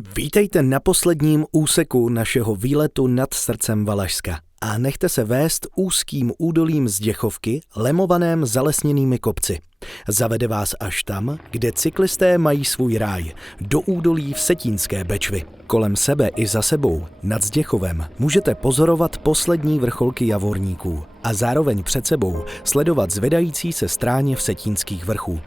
Vítejte na posledním úseku našeho výletu nad srdcem Valašska a nechte se vést úzkým údolím Zděchovky, lemovaném zalesněnými kopci. Zavede vás až tam, kde cyklisté mají svůj ráj, do údolí Vsetínské Bečvy. Kolem sebe i za sebou, nad Zděchovem, můžete pozorovat poslední vrcholky Javorníků a zároveň před sebou sledovat zvedající se stráně Vsetínských vrchů.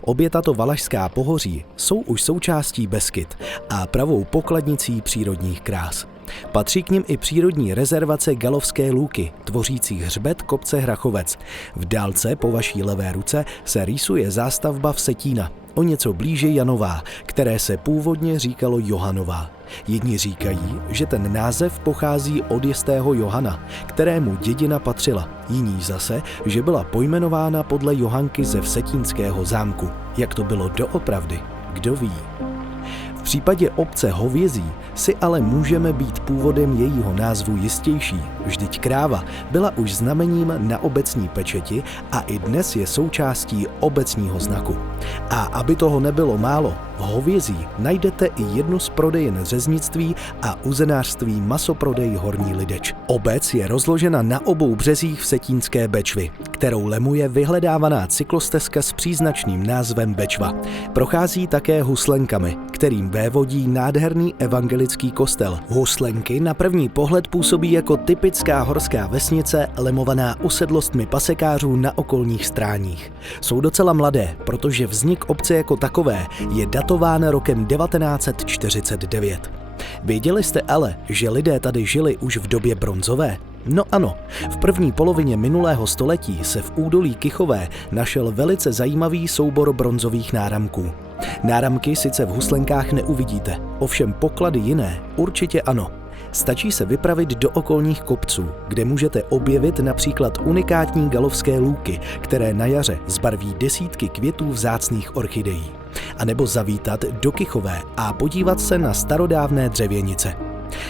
Obě tato valašská pohoří jsou už součástí Beskyd a pravou pokladnicí přírodních krás. Patří k nim i přírodní rezervace Galovské lůky, tvořící hřbet kopce Hrachovec. V dálce po vaší levé ruce se rýsuje zástavba Vsetína, o něco blíže Janová, které se původně říkalo Johanová. Jedni říkají, že ten název pochází od jistého Johana, kterému dědina patřila. Jiní zase, že byla pojmenována podle Johanky ze Vsetínského zámku. Jak to bylo doopravdy, kdo ví. V případě obce Hovězí si ale můžeme být původem jejího názvu jistější. Vždyť kráva byla už znamením na obecní pečeti a i dnes je součástí obecního znaku. A aby toho nebylo málo, v Hovězí najdete i jednu z prodejen řeznictví a uzenářství Masoprodej Horní Lideč. Obec je rozložena na obou březích Vsetínské Bečvy, kterou lemuje vyhledávaná cyklostezka s příznačným názvem Bečva. Prochází také Huslenkami, kterým vévodí nádherný evangelický kostel. Huslenky na první pohled působí jako typická horská vesnice, lemovaná usedlostmi pasekářů na okolních stráních. Jsou docela mladé, protože vznik obce jako takové je datován rokem 1949. Věděli jste ale, že lidé tady žili už v době bronzové? No ano, v první polovině minulého století se v údolí Kychové našel velice zajímavý soubor bronzových náramků. Náramky sice v Huslenkách neuvidíte, ovšem poklady jiné určitě ano. Stačí se vypravit do okolních kopců, kde můžete objevit například unikátní galovské lůky, které na jaře zbarví desítky květů vzácných orchidejí. A nebo zavítat do Kychové a podívat se na starodávné dřevěnice.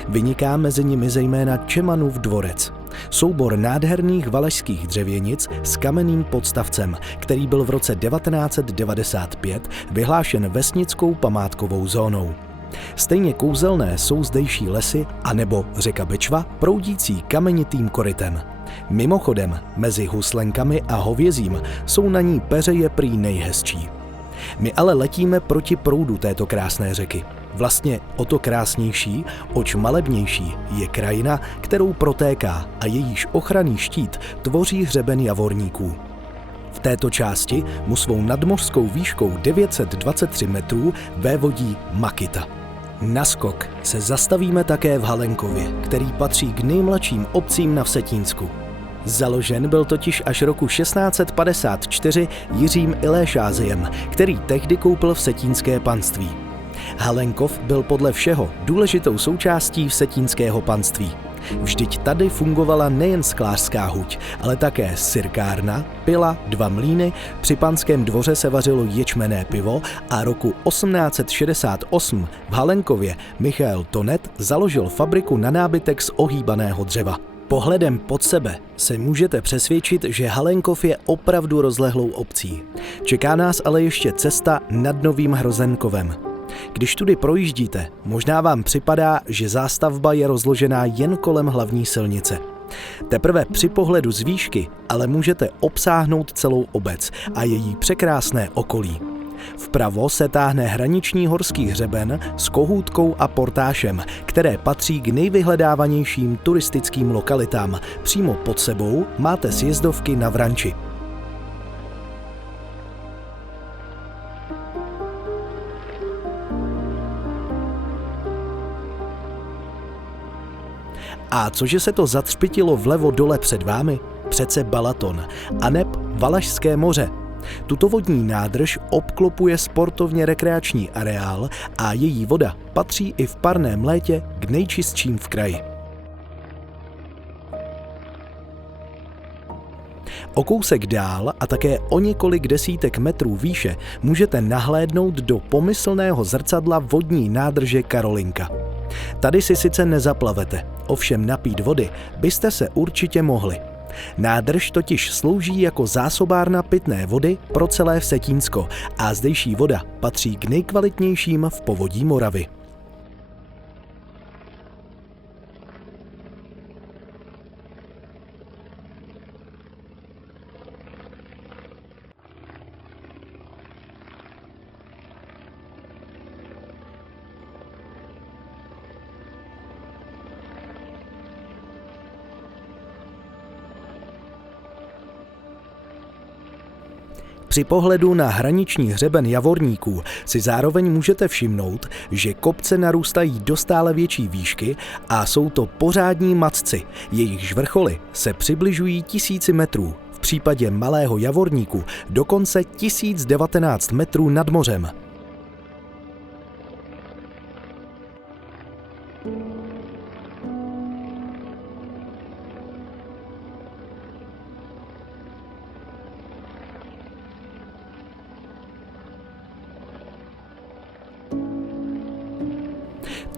Vyniká mezi nimi zejména Čemanův dvorec. Soubor nádherných valašských dřevěnic s kamenným podstavcem, který byl v roce 1995 vyhlášen vesnickou památkovou zónou. Stejně kouzelné jsou zdejší lesy anebo řeka Bečva proudící kamenitým korytem. Mimochodem, mezi Huslenkami a Hovězím jsou na ní peřeje prý nejhezčí. My ale letíme proti proudu této krásné řeky. Vlastně o to krásnější, oč malebnější je krajina, kterou protéká a jejíž ochranný štít tvoří hřeben Javorníků. V této části mu svou nadmořskou výškou 923 metrů vévodí Makyta. Na skok se zastavíme také v Halenkově, který patří k nejmladším obcím na Vsetínsku. Založen byl totiž až roku 1654 Jiřím Iléšáziem, který tehdy koupil Vsetínské panství. Halenkov byl podle všeho důležitou součástí Vsetínského panství. Vždyť tady fungovala nejen sklářská huť, ale také sirkárna, pila, 2 mlýny, při panském dvoře se vařilo ječmenné pivo a roku 1868 v Halenkově Michael Tonet založil fabriku na nábytek z ohýbaného dřeva. Pohledem pod sebe se můžete přesvědčit, že Halenkov je opravdu rozlehlou obcí. Čeká nás ale ještě cesta nad Novým Hrozenkovem. Když tudy projíždíte, možná vám připadá, že zástavba je rozložená jen kolem hlavní silnice. Teprve při pohledu z výšky ale můžete obsáhnout celou obec a její překrásné okolí. Vpravo se táhne hraniční horský hřeben s Kohůtkou a Portášem, které patří k nejvyhledávanějším turistickým lokalitám. Přímo pod sebou máte sjezdovky na Vranči. A cože se to zatřpitilo vlevo dole před vámi? Přece Balaton, aneb Valašské moře. Tuto vodní nádrž obklopuje sportovně rekreační areál a její voda patří i v parném létě k nejčistším v kraji. O kousek dál a také o několik desítek metrů výše můžete nahlédnout do pomyslného zrcadla vodní nádrže Karolinka. Tady si sice nezaplavete, ovšem napít vody byste se určitě mohli. Nádrž totiž slouží jako zásobárna pitné vody pro celé Vsetínsko a zdejší voda patří k nejkvalitnějším v povodí Moravy. Při pohledu na hraniční hřeben Javorníků si zároveň můžete všimnout, že kopce narůstají do stále větší výšky a jsou to pořádní matci, jejichž vrcholy se přibližují 1000 metrů, v případě Malého Javorníku dokonce 1019 metrů nad mořem.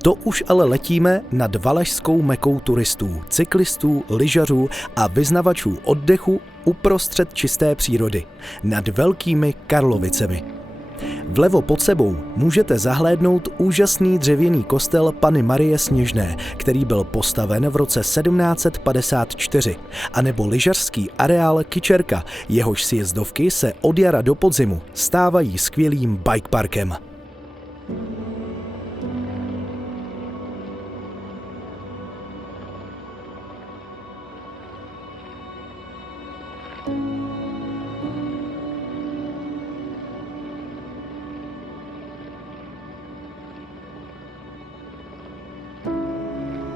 To už ale letíme nad valašskou mekou turistů, cyklistů, lyžařů a vyznavačů oddechu uprostřed čisté přírody, nad Velkými Karlovicemi. Vlevo pod sebou můžete zahlédnout úžasný dřevěný kostel Panny Marie Sněžné, který byl postaven v roce 1754, anebo lyžařský areál Kyčerka, jehož sjezdovky se od jara do podzimu stávají skvělým bikeparkem.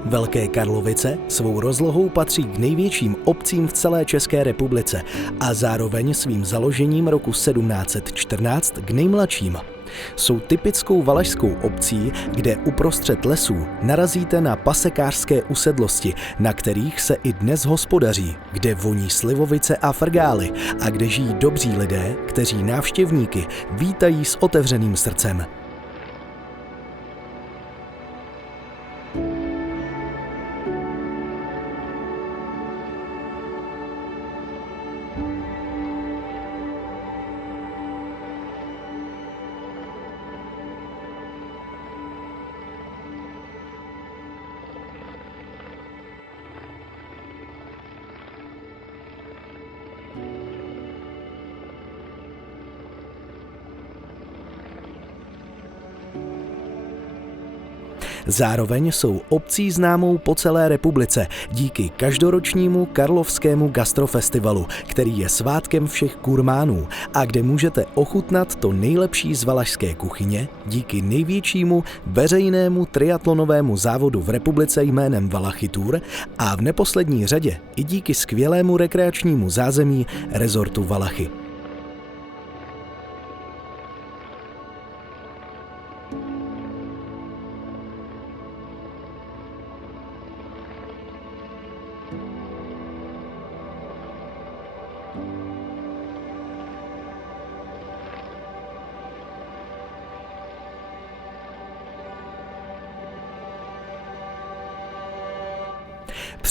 Velké Karlovice svou rozlohou patří k největším obcím v celé České republice a zároveň svým založením roku 1714 k nejmladším. Jsou typickou valašskou obcí, kde uprostřed lesů narazíte na pasekářské usedlosti, na kterých se i dnes hospodaří, kde voní slivovice a frgály a kde žijí dobří lidé, kteří návštěvníky vítají s otevřeným srdcem. Zároveň jsou obcí známou po celé republice díky každoročnímu Karlovskému gastrofestivalu, který je svátkem všech gurmánů a kde můžete ochutnat to nejlepší z valašské kuchyně díky největšímu veřejnému triatlonovému závodu v republice jménem Valachitour a v neposlední řadě i díky skvělému rekreačnímu zázemí rezortu Valachy.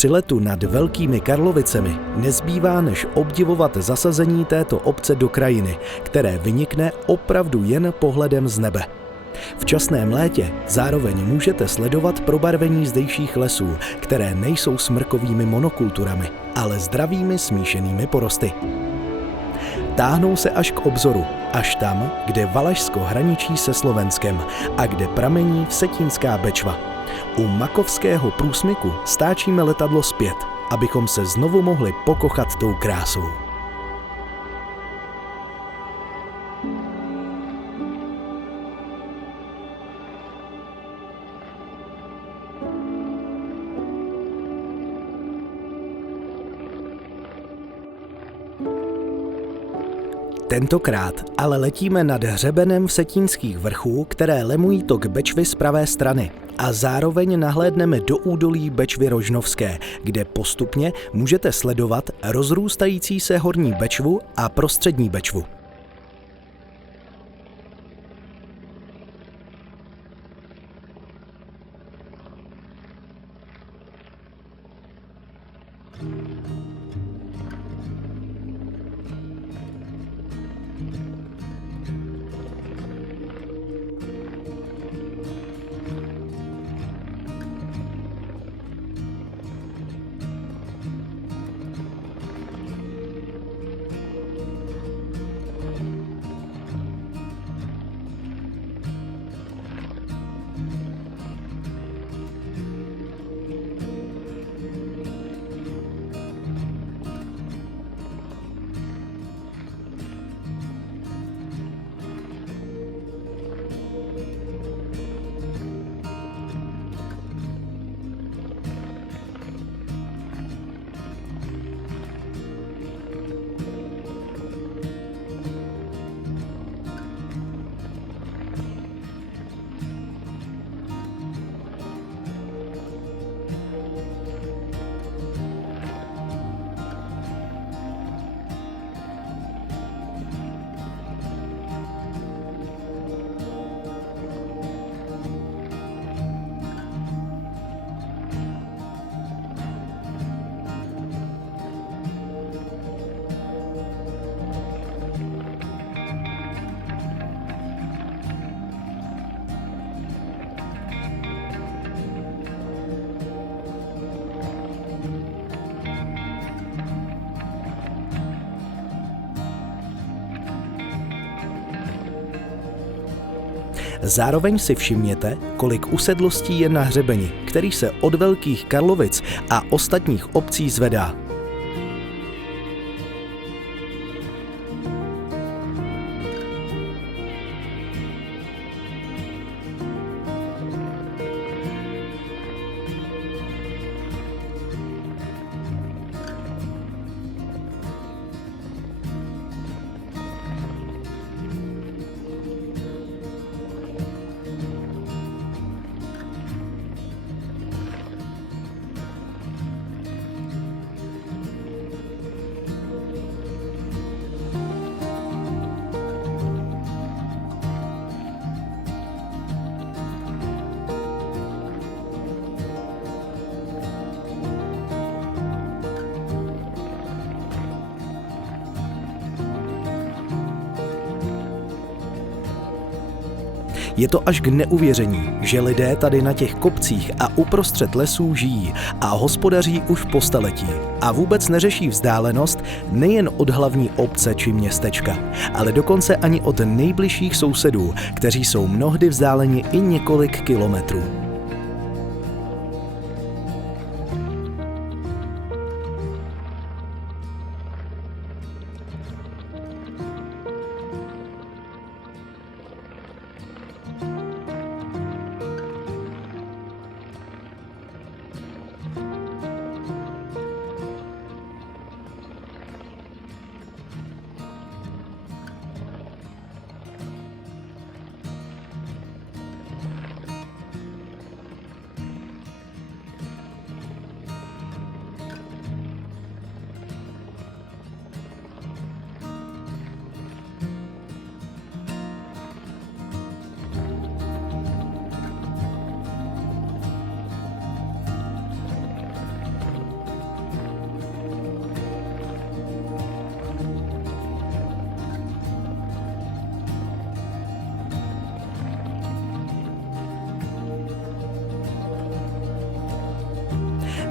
Při letu nad Velkými Karlovicemi nezbývá než obdivovat zasazení této obce do krajiny, které vynikne opravdu jen pohledem z nebe. V časném létě zároveň můžete sledovat probarvení zdejších lesů, které nejsou smrkovými monokulturami, ale zdravými smíšenými porosty. Táhnou se až k obzoru, až tam, kde Valašsko hraničí se Slovenskem a kde pramení Vsetínská Bečva. U Makovského průsmyku stáčíme letadlo zpět, abychom se znovu mohli pokochat tou krásou. Tentokrát ale letíme nad hřebenem Vsetínských vrchů, které lemují tok Bečvy z pravé strany. A zároveň nahlédneme do údolí Bečvy Rožnovské, kde postupně můžete sledovat rozrůstající se horní Bečvu a prostřední Bečvu. Zároveň si všimněte, kolik usedlostí je na hřebeni, který se od Velkých Karlovic a ostatních obcí zvedá. Je to až k neuvěření, že lidé tady na těch kopcích a uprostřed lesů žijí a hospodaří už po staletí a vůbec neřeší vzdálenost nejen od hlavní obce či městečka, ale dokonce ani od nejbližších sousedů, kteří jsou mnohdy vzdáleni i několik kilometrů.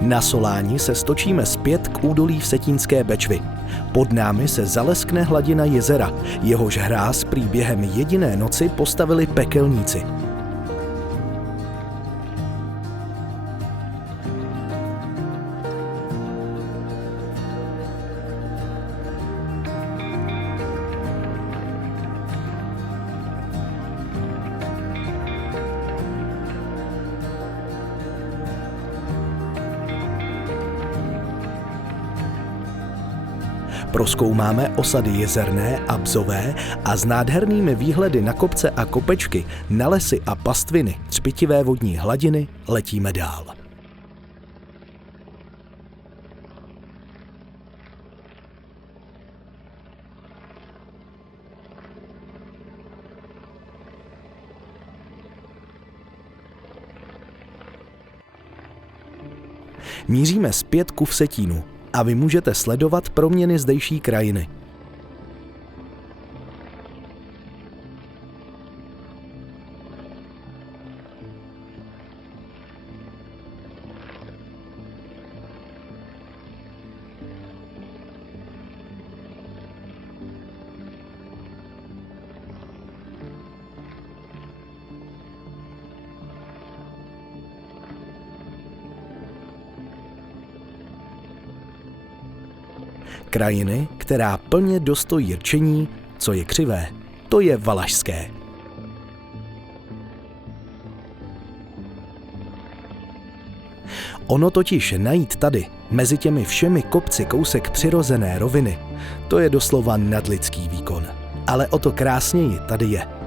Na Soláni se stočíme zpět k údolí Vsetínské Bečvy. Pod námi se zaleskne hladina jezera, jehož hráz prý během jediné noci postavili pekelníci. Prozkoumáme osady jezerné a bzové a s nádhernými výhledy na kopce a kopečky, na lesy a pastviny, třpitivé vodní hladiny letíme dál. Míříme zpět ku Vsetínu a vy můžete sledovat proměny zdejší krajiny. Krajiny, která plně dostojí rčení, co je křivé, to je valašské. Ono totiž najít tady, mezi těmi všemi kopci kousek přirozené roviny, to je doslova nadlidský výkon. Ale o to krásněji tady je.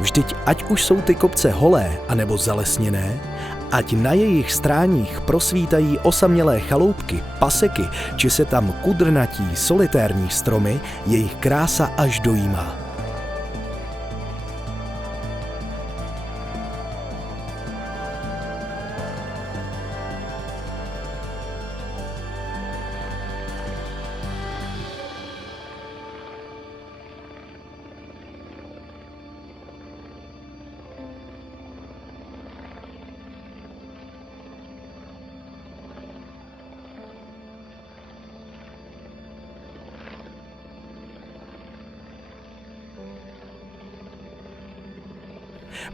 Vždyť ať už jsou ty kopce holé anebo zalesněné, ať na jejich stráních prosvítají osamělé chaloupky, paseky, či se tam kudrnatí solitérní stromy, jejich krása až dojímá.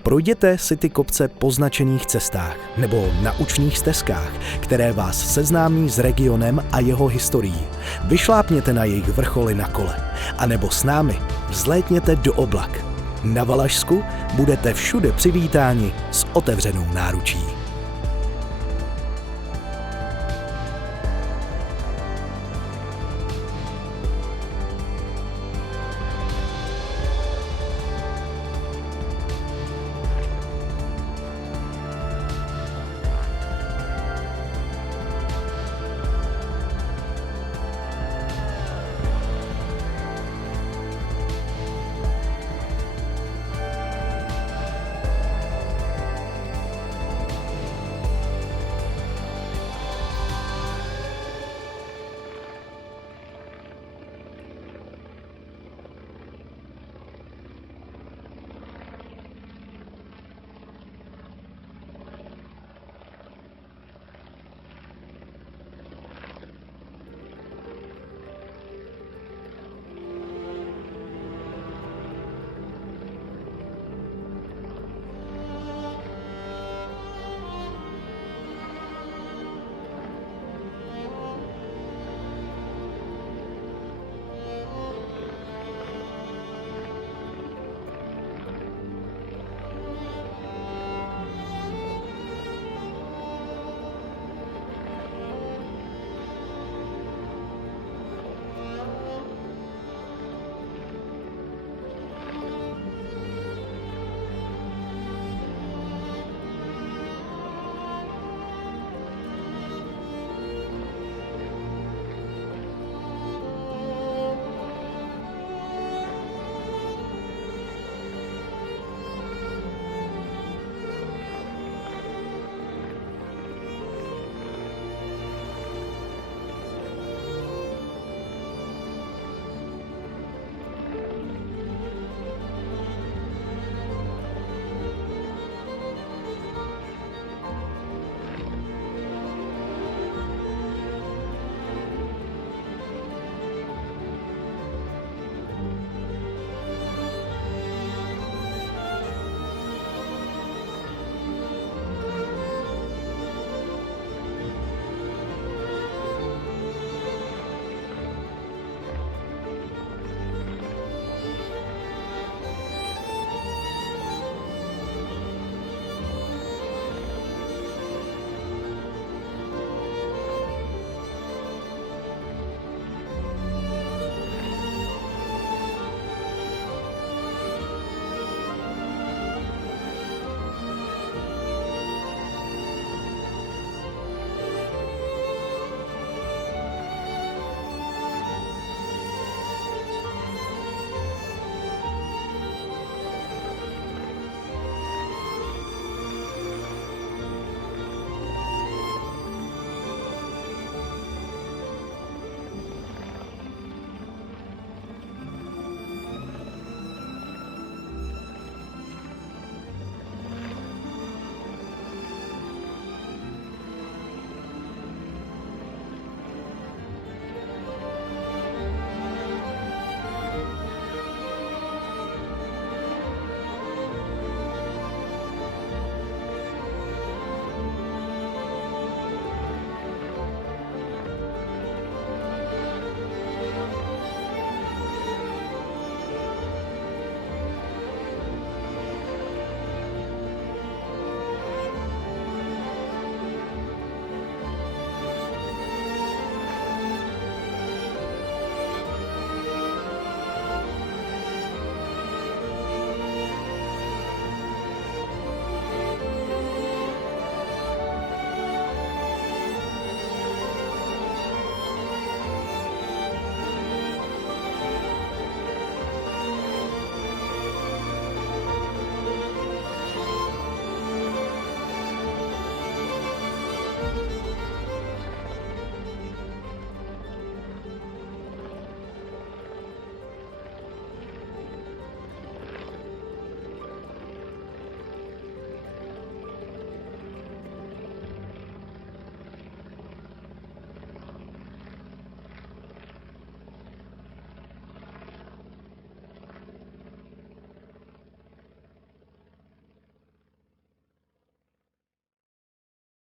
Projděte si ty kopce po značených cestách nebo naučných stezkách, které vás seznámí s regionem a jeho historií. Vyšlápněte na jejich vrcholy na kole, anebo s námi vzlétněte do oblak. Na Valašsku budete všude přivítáni s otevřenou náručí.